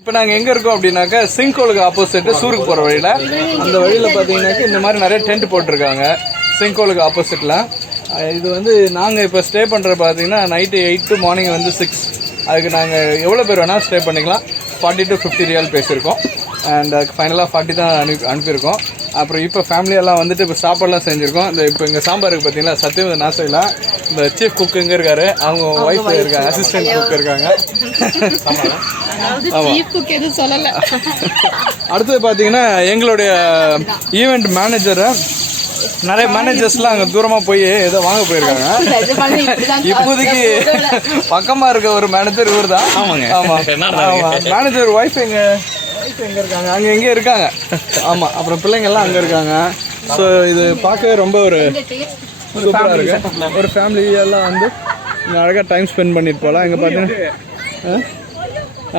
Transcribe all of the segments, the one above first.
இப்போ நாங்கள் எங்கே இருக்கோம் அப்படின்னாக்கா சிங்கோலுக்கு ஆப்போசிட் சூருக்கு போகிற வழியில் அந்த வழியில் பார்த்தீங்கன்னாக்கா இந்த மாதிரி நிறைய டென்ட் போட்டிருக்காங்க சிங்கோலுக்கு ஆப்போசிட்டில். இது வந்து நாங்கள் இப்போ ஸ்டே பண்ணுறது பார்த்தீங்கன்னா நைட்டு 8 to மார்னிங் வந்து 6. அதுக்கு நாங்கள் எவ்வளோ பேர் வேணால் ஸ்டே பண்ணிக்கலாம். 40 to 50 ரியால் பேசியிருக்கோம். அண்ட் ஃபைனலாக 40 தான் அனுப்பியிருக்கோம். அப்புறம் இப்போ ஃபேமிலியெல்லாம் வந்துட்டு இப்போ சாப்பாடுலாம் செஞ்சுருக்கோம். இந்த இப்போ இங்கே சாம்பாருக்கு பார்த்தீங்கன்னா சத்தியம் நாசையில் இந்த சீஃப் குக்கு இங்கே இருக்காரு, அவங்க ஒய்ஃப் இருக்காங்க, அசிஸ்டன்ட் குக் இருக்காங்க. அடுத்தது பார்த்தீங்கன்னா எங்களுடைய ஈவெண்ட் மேனேஜரை நிறைய மேனேஜர்ஸ்லாம் அங்கே தூரமாக போய் ஏதோ வாங்க போயிருக்காங்க. இப்போதைக்கு பக்கமாக இருக்க ஒரு மேனேஜர் இவர் தான். ஆமாங்க, ஆமாம். மேனேஜர் ஒய்ஃப் எங்கே இருக்காங்க, அங்கே எங்கே இருக்காங்க. ஆமாம், அப்புறம் பிள்ளைங்கள்லாம் அங்கே இருக்காங்க. ஸோ இது பார்க்கவே ரொம்ப ஒரு சூப்பராக இருக்குது. ஒரு ஃபேமிலியெல்லாம் வந்து இங்கே அழகாக டைம் ஸ்பெண்ட் பண்ணிட்டு போகலாம். இங்கே பார்த்தீங்கன்னா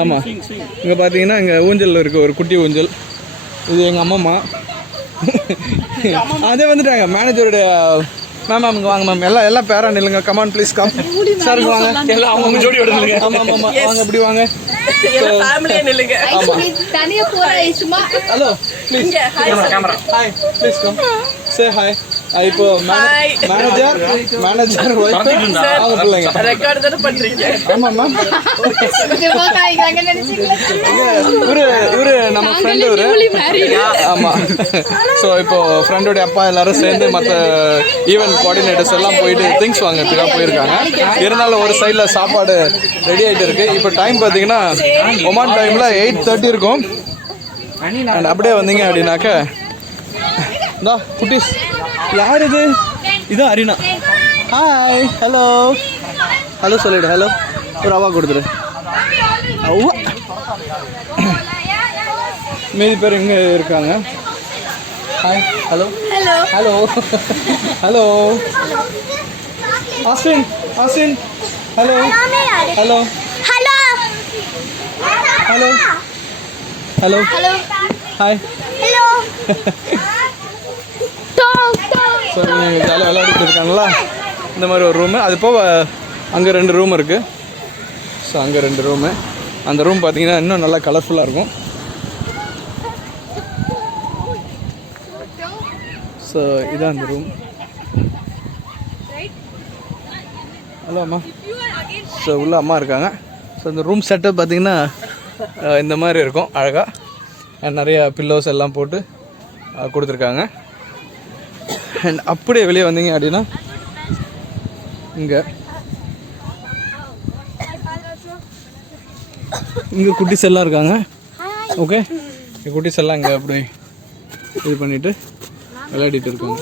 ஆமாம், இங்கே பார்த்தீங்கன்னா இங்கே ஊஞ்சல் இருக்குது, ஒரு குட்டி ஊஞ்சல். இது எங்கள் அம்மம்மா. அதே வந்துட்டாங்க மேனேஜருடைய மேம். இங்கே வாங்க மேம், எல்லாம் பேரா நில்லுங்க. கமான் ப்ளீஸ் கம் சார், வாங்க எல்லாம் அவங்க ஜோடி விடுங்க. ஆமாம் ஆமாம், வாங்க இப்படி வாங்க. Hello please, hi please come say hi. இப்போ மேனேஜர் அவங்க பிள்ளைங்க ஆமாம் மேம். இவரு நம்ம ஃப்ரெண்டு இவரு. ஆமாம். ஸோ இப்போ ஃப்ரெண்டோடைய அப்பா எல்லாரும் சேர்ந்து மற்ற ஈவெண்ட் கோஆர்டினேட்டர்ஸ் எல்லாம் போயிட்டு திங்ஸ் வாங்கிறதுக்காக போயிருக்காங்க. இருந்தாலும் ஒரு சைடில் சாப்பாடு ரெடி ஆகிட்டு இருக்கு. இப்போ டைம் பார்த்தீங்கன்னா ஒமான் டைமில் 8:30 இருக்கும். அண்ட் அப்படியே வந்தீங்க அப்படின்னாக்க இந்தா குட்டீஸ், யார் இது? இதான் அரினா. ஹாய், ஹலோ ஹலோ சொல்லிடு. ஹலோ ஒரு அவா கொடுத்துரு. அவ்வா மீதி பேர் எங்கே இருக்காங்க? Hi, hello hello hello hello Austin Austin hello hello hello hello hello hi hello. So ஜாலியாக விளையாடிட்டு இருக்காங்களா. இந்த மாதிரி ஒரு ரூமு, அது போக அங்கே 2 ரூம் இருக்குது. ஸோ அங்கே 2 ரூமு. அந்த ரூம் பார்த்தீங்கன்னா இன்னும் நல்லா கலர்ஃபுல்லாக இருக்கும். ஸோ இதான் அந்த ரூம். ஹலோ அம்மா. ஸோ உள்ள அம்மா இருக்காங்க. ஸோ இந்த ரூம் செட்டப் பார்த்தீங்கன்னா இந்த மாதிரி இருக்கும் அழகாக. நிறைய பில்லோஸ் எல்லாம் போட்டு கொடுத்துருக்காங்க. அண்ட் அப்படியே வெளியே வந்தீங்க அப்படின்னா இங்கே குட்டீஸ் எல்லாம் இருக்காங்க. ஓகே, குட்டீஸ் எல்லாம் இங்கே அப்படி இது பண்ணிட்டு விளையாடிட்டு இருக்காங்க.